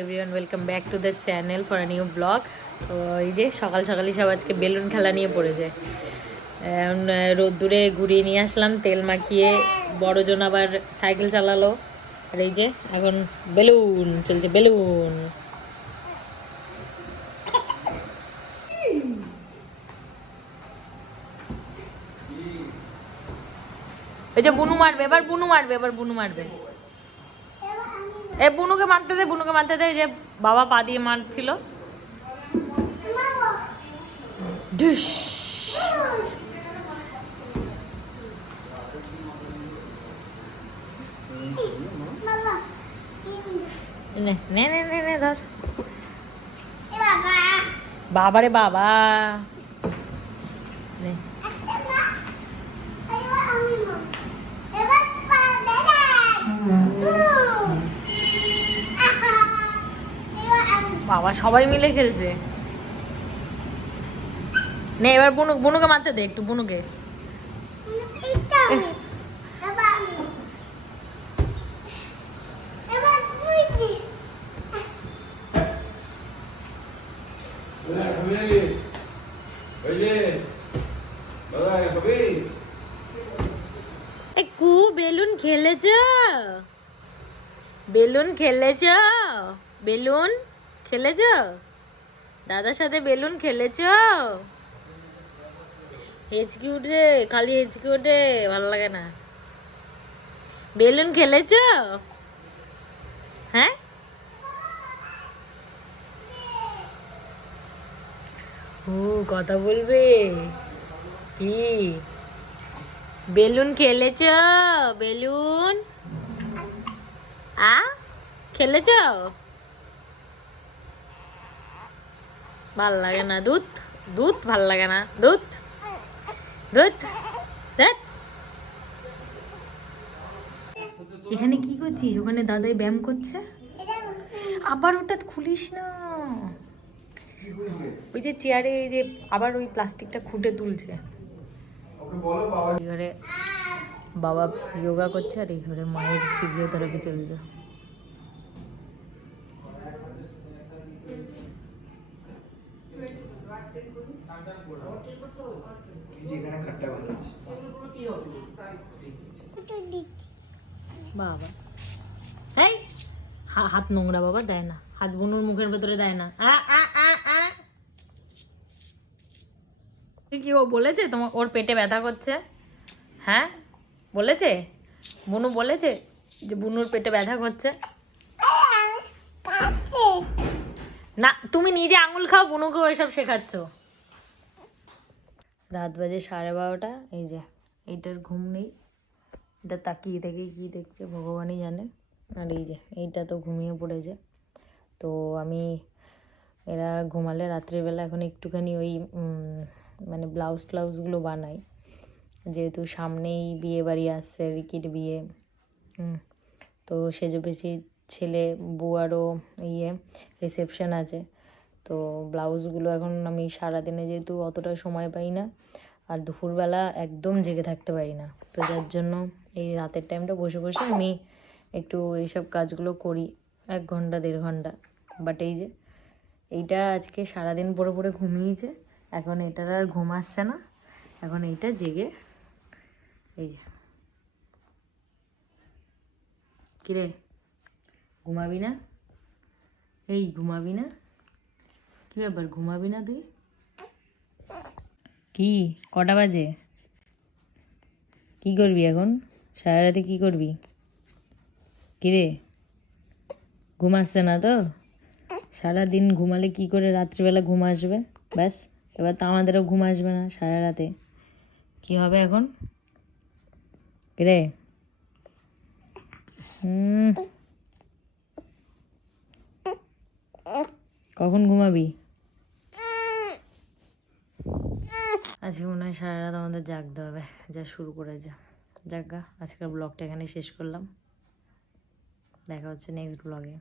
Everyone welcome back to the channel for a new blog. তো এই যে সকাল সকালই সব আজকে বেলুন খেলা নিয়ে পড়েছে। এখন রোদ্দুরে ঘুরিয়ে নিয়ে আসলাম তেল মাখিয়ে, বড়জন আবার সাইকেল চালালো। আর এই যে এখন বেলুন চলছে, বেলুন। এই যে বুনু মারবে, এবার বুনু মারবে, এবার বুনু মারবে। এ বুনুকে মারতে দে, বুনুকে মারতে দে। যে বাবা পা দিয়ে মারছিল। ডুস। নে নে নে নে নে ধর। বাবারে বাবা। নে। বাবা সবাই মিলে খেলছে। নে এবার বুনু, বুনুকে মারতে দে একটু, বুনুকে। কু বেলুন খেলেছ, বেলুন খেলেছ, বেলুন খেলেছ, দাদার সাথে বেলুন খেলেছ। হেঁচকি উঠে, খালি হেঁচকি উঠে, ভালো লাগে না। বেলুন খেলেছ? হ্যাঁ, ও কথা বলবে কি? বেলুন খেলেছ? বেলুন খেলেছ? ভাল লাগে না। দুধ, দুধ ভাল লাগে না। দুধ, দুধ। এখানে কি করছিস? ওখানে দাদাই ব্যায়াম করছে। আবার ওটা খুলিস না। ওই যে চেয়ারে যে আবার ওই প্লাস্টিকটা খুঁটে তুলছে। এই ঘরে বাবা যোগা করছে, আর এই ঘরে মায়ের ফিজিওথেরাপি চলছে। বাবা এই হাত নোংরা, বাবা দেয় না হাত, বুনুর মুখের ভেতরে দেয় না। কি ও বলেছে তোমার ওর পেটে ব্যথা করছে? হ্যাঁ বলেছে? বুনু বলেছে যে বুনুর পেটে ব্যথা করছে? না, তুমি নিজে আঙুল খাও, বুনুকেও এসব শেখাচ্ছ। রাত বাজে 12:30। এই যে এইটার ঘুম নেই, এটা তাকিয়ে থেকে কি দেখছে ভগবানই জানে। আর এই যে এইটা তো ঘুমিয়ে পড়েছে। তো আমি এরা ঘুমালে রাত্রিবেলা এখন একটুখানি ওই মানে ব্লাউজ ট্লাউজগুলো বানাই, যেহেতু সামনেই বিয়ে বাড়ি আসছে, রিকির বিয়ে। তো সেজে বেশি ছেলে বুয়ারও রিসেপশন আছে। তো ব্লাউজগুলো এখন আমি সারাদিনে যেহেতু অতটা সময় পাই না, আর দুপুরবেলা একদম জেগে থাকতে পারি না, তো যার জন্য এই রাতের টাইমটা বসে বসে আমি একটু এইসব কাজগুলো করি 1 ঘন্টা 1.5 ঘন্টা। বাট এই যে এইটা আজকে সারাদিন পরে পরে ঘুমিয়েছে, এখন এটার আর ঘুম আসছে না, এখন এইটা জেগে। এই যে কিরে ঘুমাবি না? এই ঘুমাবি না? কি ব্যাপার ঘুমাবি না তুই? কি কটা বাজে? কি করবি এখন সারা রাতে? কি করবি? কিরে ঘুম আসছে না তো? সারাদিন ঘুমালে কি করে রাত্রিবেলা ঘুম আসবে? ব্যাস, এবার তো আমাদেরও ঘুম আসবে না সারা রাতে। কি হবে এখন? কিরে কখন ঘুমাবি? আজকে মনে হয় সারা রাত আমাদের জাগতে হবে, যা শুরু করেছে। যাক গা, আজকের ব্লগটা এখানে শেষ করলাম। দেখা হচ্ছে নেক্সট ব্লগে।